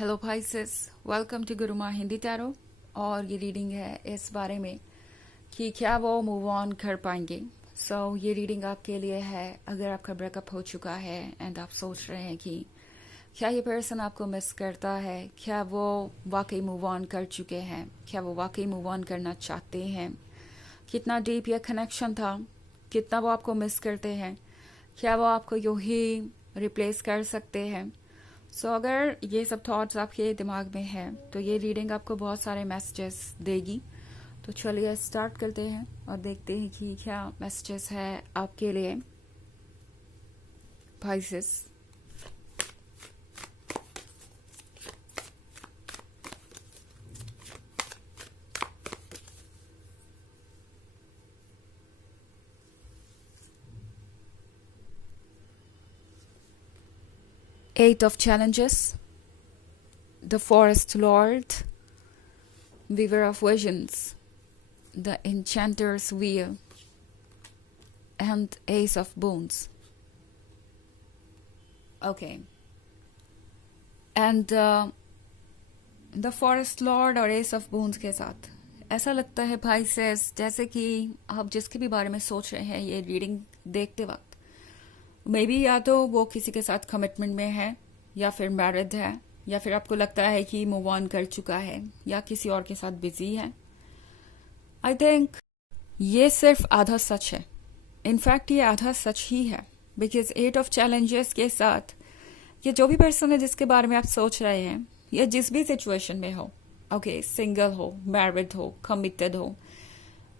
Hello भाईसिस, welcome to Guruma Hindi tarot. और ये रीडिंग है इस बारे में कि क्या वो मूव ऑन कर पाएंगे। ये रीडिंग आपके लिए है अगर आपका ब्रेकअप हो चुका है एंड आप सोच रहे हैं कि क्या ये पर्सन आपको मिस करता है, क्या वो वाकई मूव ऑन कर चुके हैं, क्या वो वाकई मूव ऑन करना चाहते हैं, कितना डीप ये कनेक्शन था, कितना वो आपको मिस करते हैं, क्या वो आपको यूं ही रिप्लेस कर सकते हैं। अगर ये सब थॉट्स आपके दिमाग में हैं तो ये रीडिंग आपको बहुत सारे मैसेजेस देगी। तो चलिए स्टार्ट करते हैं और देखते हैं कि क्या मैसेजेस है आपके लिए Pisces. Eight of Challenges, the Forest Lord, Weaver of Visions, the Enchanter's Wheel, and Ace of Bones. Okay. And the Forest Lord और Ace of Bones के साथ ऐसा लगता है भाई सेस जैसे कि आप जिसके भी बारे में सोच रहे हैं ये रीडिंग देखते वक्त मे बी या तो वो किसी के साथ कमिटमेंट में है या फिर मैरिड है या फिर आपको लगता है कि मूव ऑन कर चुका है या किसी और के साथ बिजी है। आई थिंक ये सिर्फ आधा सच है। इनफैक्ट ये आधा सच ही है बिकॉज एट ऑफ चैलेंजेस के साथ ये जो भी पर्सन है जिसके बारे में आप सोच रहे हैं या जिस भी सिचुएशन में हो, ओके, सिंगल हो, मैरिड हो, कमिटेड हो,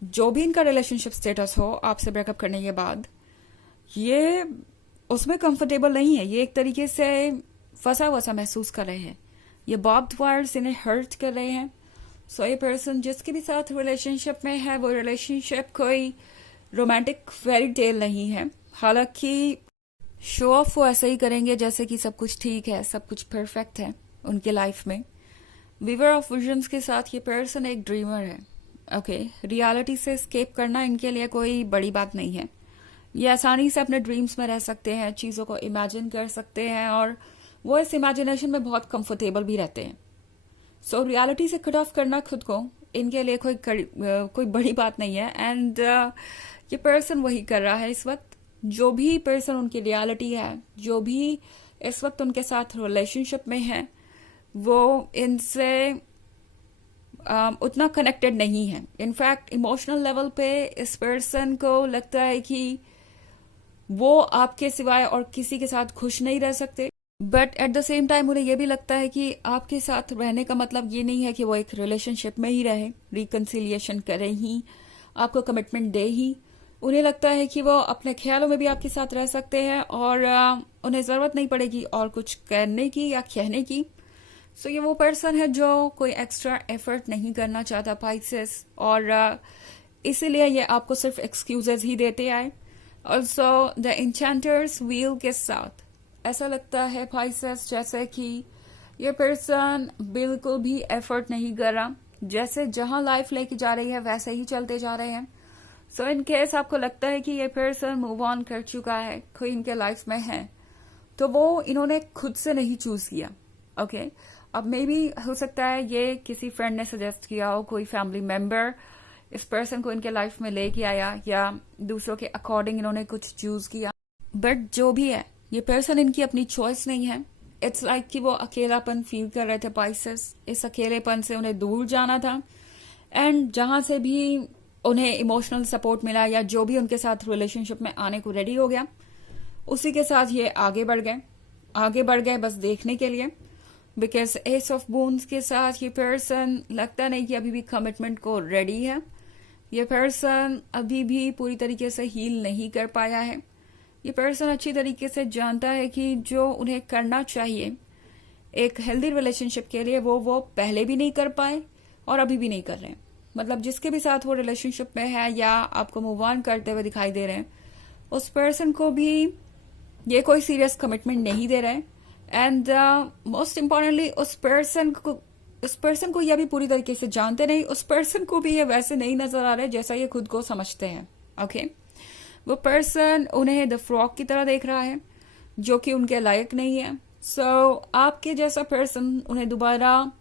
जो भी इनका रिलेशनशिप स्टेटस हो आपसे ब्रेकअप करने के बाद, ये उसमें कंफर्टेबल नहीं है। ये एक तरीके से फंसा वसा महसूस कर रहे हैं, ये बॉब्ड वायर्स इन्हें हर्ट कर रहे हैं। ये पर्सन जिसके भी साथ रिलेशनशिप में है वो रिलेशनशिप कोई रोमांटिक फेरी टेल नहीं है। हालांकि शो ऑफ वो ऐसे ही करेंगे जैसे कि सब कुछ ठीक है, सब कुछ परफेक्ट है उनके लाइफ में। वीवर ऑफ विजन्स के साथ ये पर्सन एक ड्रीमर है। ओके, रियलिटी से स्केप करना इनके लिए कोई बड़ी बात नहीं है। ये आसानी से अपने ड्रीम्स में रह सकते हैं, चीज़ों को इमेजिन कर सकते हैं और वो इस इमेजिनेशन में बहुत कंफर्टेबल भी रहते हैं। रियलिटी से कट ऑफ करना खुद को इनके लिए कोई बड़ी बात नहीं है। एंड ये पर्सन वही कर रहा है इस वक्त। जो भी पर्सन उनकी रियलिटी है, जो भी इस वक्त उनके साथ रिलेशनशिप में है, वो इनसे उतना कनेक्टेड नहीं है। इनफैक्ट इमोशनल लेवल पे इस पर्सन को लगता है कि वो आपके सिवाय और किसी के साथ खुश नहीं रह सकते। But at the same time उन्हें यह भी लगता है कि आपके साथ रहने का मतलब ये नहीं है कि वो एक रिलेशनशिप में ही रहे, रिकन्सिलिएशन करे ही, आपको कमिटमेंट दे ही। उन्हें लगता है कि वो अपने ख्यालों में भी आपके साथ रह सकते हैं और उन्हें जरूरत नहीं पड़ेगी और कुछ करने की या कहने की। ये वो पर्सन है जो कोई एक्स्ट्रा एफर्ट नहीं करना चाहता पाइसेस, और इसीलिए ये आपको सिर्फ एक्सक्यूजेस ही देते आए। ऑल्सो द एन्चेंटर्स व्हील के साथ ऐसा लगता है पाइसेस जैसे कि ये पर्सन बिल्कुल भी एफर्ट नहीं कर रहा, जैसे जहां लाइफ लेके जा रही है वैसे ही चलते जा रहे हैं। इन केस आपको लगता है कि ये पर्सन मूव ऑन कर चुका है, कोई इनके लाइफ में है, तो वो इन्होंने खुद से नहीं चूज किया। ओके, अब मे बी हो सकता है ये किसी फ्रेंड ने सजेस्ट किया हो, कोई फैमिली मेंबर इस पर्सन को इनके लाइफ में लेके आया या दूसरों के अकॉर्डिंग इन्होंने कुछ चूज किया। बट जो भी है ये पर्सन इनकी अपनी चॉइस नहीं है। इट्स लाइक कि वो अकेलापन फील कर रहे थे पाइसेस। इस अकेलेपन से उन्हें दूर जाना था एंड जहां से भी उन्हें इमोशनल सपोर्ट मिला या जो भी उनके साथ रिलेशनशिप में आने को रेडी हो गया, उसी के साथ ये आगे बढ़ गए बस देखने के लिए। बिकॉज एस ऑफ बोन्स के साथ ये पर्सन लगता नहीं कि अभी भी कमिटमेंट को रेडी है। ये पर्सन अभी भी पूरी तरीके से हील नहीं कर पाया है। ये पर्सन अच्छी तरीके से जानता है कि जो उन्हें करना चाहिए एक हेल्दी रिलेशनशिप के लिए वो पहले भी नहीं कर पाए और अभी भी नहीं कर रहे हैं। मतलब जिसके भी साथ वो रिलेशनशिप में है या आपको मूव ऑन करते हुए दिखाई दे रहे हैं, उस पर्सन को भी ये कोई सीरियस कमिटमेंट नहीं दे रहे हैं। एंड मोस्ट इम्पॉर्टेंटली उस पर्सन को यह भी पूरी तरीके से जानते नहीं, उस पर्सन को भी ये वैसे नहीं नजर आ रहे जैसा ये खुद को समझते हैं। ओके, वो पर्सन उन्हें द फ्रॉक की तरह देख रहा है जो कि उनके लायक नहीं है, सो आपके जैसा पर्सन उन्हें दोबारा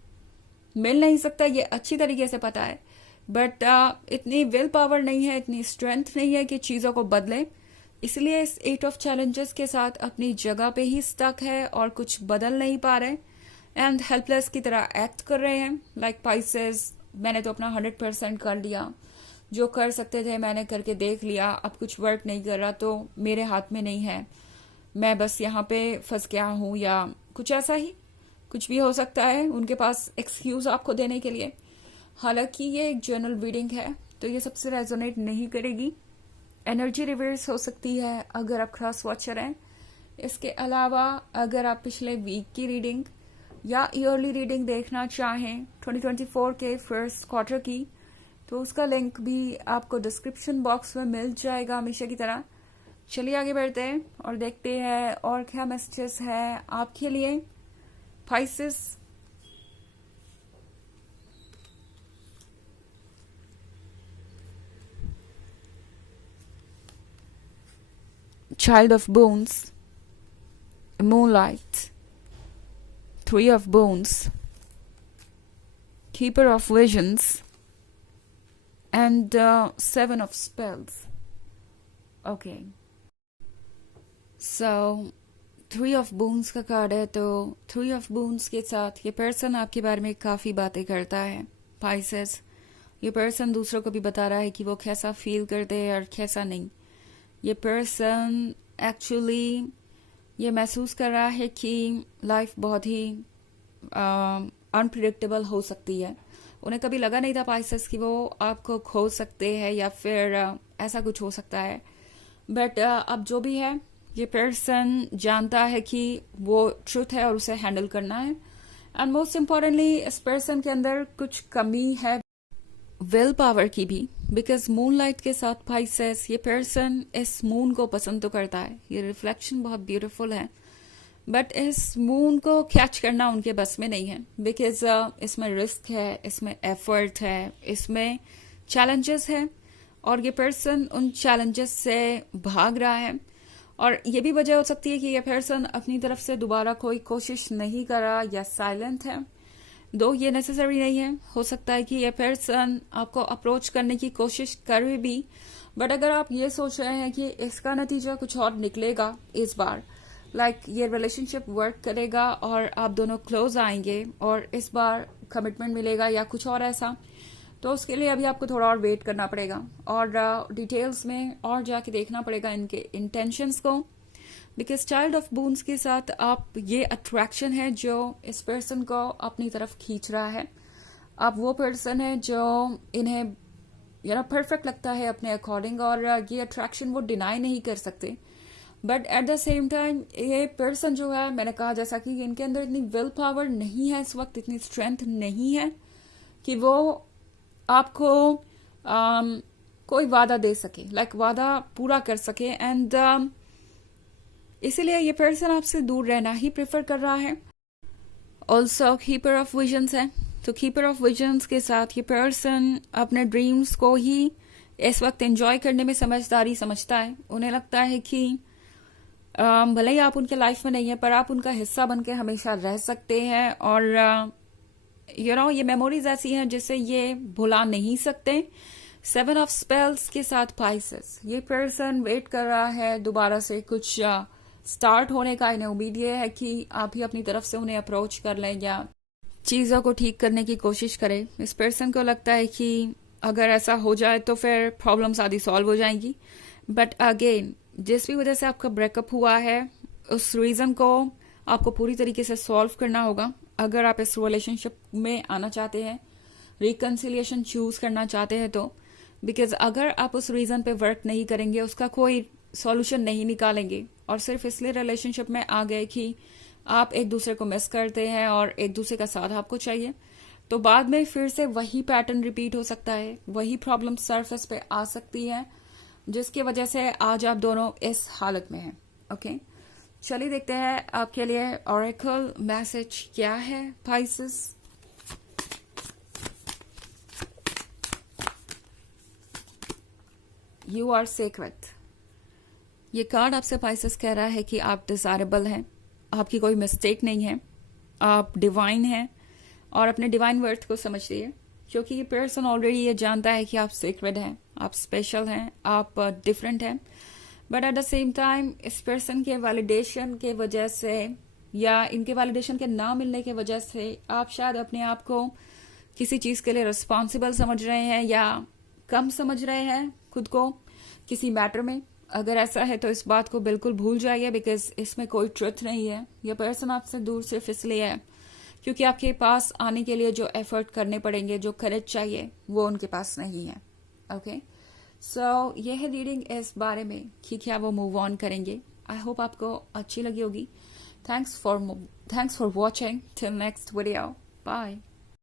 मिल नहीं सकता, ये अच्छी तरीके से पता है, बट इतनी विल पावर नहीं है, इतनी स्ट्रेंथ नहीं है कि चीज़ों को बदले। इसलिए इस 8 ऑफ चैलेंजेस के साथ अपनी जगह पे ही स्टक है और कुछ बदल नहीं पा रहे एंड हेल्पलेस की तरह एक्ट कर रहे हैं। लाइक पाइसेस, मैंने तो अपना 100% कर लिया, जो कर सकते थे मैंने करके देख लिया, अब कुछ वर्क नहीं कर रहा तो मेरे हाथ में नहीं है, मैं बस यहाँ पे फंस गया हूँ, या कुछ ऐसा ही कुछ भी हो सकता है उनके पास एक्सक्यूज आपको देने के लिए। हालांकि ये एक जर्नल रीडिंग है तो ये सबसे रेजोनेट नहीं करेगी। एनर्जी रिवर्स हो सकती है अगर आप क्रॉस वॉचर हैं। इसके अलावा अगर आप पिछले वीक की रीडिंग या ईयरली रीडिंग देखना चाहें 2024 के फर्स्ट क्वार्टर की, तो उसका लिंक भी आपको डिस्क्रिप्शन बॉक्स में मिल जाएगा हमेशा की तरह। चलिए आगे बढ़ते हैं और देखते हैं और क्या मैसेजेस है आपके लिए Pisces. Child of Bones, Moonlight, Three of Bones, Keeper of Visions, and Seven of Spells. Okay. So, Three of Bones का कार्ड है, तो Three of Bones के साथ ये पर्सन आपके बारे में काफ़ी बातें करता है पाइसेस। ये पर्सन दूसरों को भी बता रहा है कि वो कैसा फील करते हैं और कैसा नहीं। ये पर्सन एक्चुअली ये महसूस कर रहा है कि लाइफ बहुत ही अनप्रिडिक्टेबल हो सकती है। उन्हें कभी लगा नहीं था पाइसेस कि वो आपको खो सकते हैं या फिर ऐसा कुछ हो सकता है, बट अब जो भी है ये पर्सन जानता है कि वो ट्रुथ है और उसे हैंडल करना है। एंड मोस्ट इम्पॉर्टेंटली इस पर्सन के अंदर कुछ कमी है विल पावर की भी, बिकॉज मूनलाइट के साथ पाइसेस ये पर्सन इस मून को पसंद तो करता है, ये रिफ्लेक्शन बहुत ब्यूटीफुल है, बट इस मून को कैच करना उनके बस में नहीं है, बिकॉज इसमें रिस्क है, इसमें एफर्ट है, इसमें चैलेंजेस है और ये पर्सन उन चैलेंजेस से भाग रहा है। और ये भी वजह हो सकती है कि ये पर्सन अपनी तरफ से दोबारा कोई कोशिश नहीं कर रहा या साइलेंट है, दो ये नेसेसरी नहीं है। हो सकता है कि ये पर्सन आपको अप्रोच करने की कोशिश करे भी, बट अगर आप ये सोच रहे हैं कि इसका नतीजा कुछ और निकलेगा इस बार, लाइक ये रिलेशनशिप वर्क करेगा और आप दोनों क्लोज आएंगे और इस बार कमिटमेंट मिलेगा या कुछ और ऐसा, तो उसके लिए अभी आपको थोड़ा और वेट करना पड़ेगा और डिटेल्स में और जाके देखना पड़ेगा इनके इंटेंशंस को, बिकॉज चाइल्ड ऑफ बून्स के साथ आप ये अट्रैक्शन है जो इस पर्सन को अपनी तरफ खींच रहा है। आप वो पर्सन है जो इन्हें परफेक्ट लगता है अपने अकॉर्डिंग और ये अट्रैक्शन वो डिनाई नहीं कर सकते, but at the same time ये पर्सन जो है, मैंने कहा जैसा कि इनके अंदर इतनी विल पावर नहीं है इस वक्त, इतनी स्ट्रेंथ नहीं है कि वो आपको कोई वादा दे सके, लाइक वादा पूरा कर सके, एंड इसीलिए ये पर्सन आपसे दूर रहना ही प्रेफर कर रहा है। ऑल्सो कीपर ऑफ विजन्स है, तो कीपर ऑफ विजन्स के साथ ये पर्सन अपने ड्रीम्स को ही इस वक्त एंजॉय करने में समझदारी समझता है। उन्हें लगता है कि भले ही आप उनके लाइफ में नहीं है पर आप उनका हिस्सा बन के हमेशा रह सकते हैं और ये मेमोरीज ऐसी हैं जिसे ये भुला नहीं सकते। 7 ऑफ स्पेल्स के साथ पाइसेस, ये पर्सन वेट कर रहा है दोबारा से कुछ स्टार्ट होने का। इन्हें उम्मीद ये है कि आप ही अपनी तरफ से उन्हें अप्रोच कर लें या चीज़ों को ठीक करने की कोशिश करें। इस पर्सन को लगता है कि अगर ऐसा हो जाए तो फिर प्रॉब्लम्स आदि सॉल्व हो जाएंगी, बट अगेन जिस भी वजह से आपका ब्रेकअप हुआ है उस रीज़न को आपको पूरी तरीके से सॉल्व करना होगा। अगर आप इस रिलेशनशिप में आना चाहते हैं, रिकन्सिलिएशन चूज करना चाहते हैं तो, बिकॉज अगर आप उस रीज़न पे वर्क नहीं करेंगे, उसका कोई सॉल्यूशन नहीं निकालेंगे और सिर्फ इसलिए रिलेशनशिप में आ गए कि आप एक दूसरे को मिस करते हैं और एक दूसरे का साथ आपको चाहिए, तो बाद में फिर से वही पैटर्न रिपीट हो सकता है, वही प्रॉब्लम सरफेस पे आ सकती है जिसकी वजह से आज आप दोनों इस हालत में हैं। ओके, चलिए देखते हैं आपके लिए ऑरेकल मैसेज क्या है पाइसेस। यू आर सेक्रेट, ये कार्ड आपसे पाइसेस कह रहा है कि आप डिजायरेबल हैं, आपकी कोई मिस्टेक नहीं है, आप डिवाइन हैं और अपने डिवाइन वर्थ को समझिए, क्योंकि ये पर्सन ऑलरेडी ये जानता है कि आप सीक्रेट हैं, आप स्पेशल हैं, आप डिफरेंट हैं। But at the same time इस पर्सन के वैलिडेशन के वजह से या इनके वैलिडेशन के ना मिलने की वजह से आप शायद अपने आप को किसी चीज के लिए रिस्पॉन्सिबल समझ रहे हैं या कम समझ रहे हैं खुद को किसी मैटर में। अगर ऐसा है तो इस बात को बिल्कुल भूल जाइए, बिकॉज इसमें कोई ट्रुथ नहीं है। यह पर्सन आपसे दूर सिर्फ इसलिए है क्योंकि आपके पास आने के लिए जो एफर्ट करने पड़ेंगे, जो करेज चाहिए, वो उनके पास नहीं है। ओके, सो ये है रीडिंग इस बारे में कि क्या वो मूव ऑन करेंगे। आई होप आपको अच्छी लगी होगी। Thanks for watching. Till next video, bye.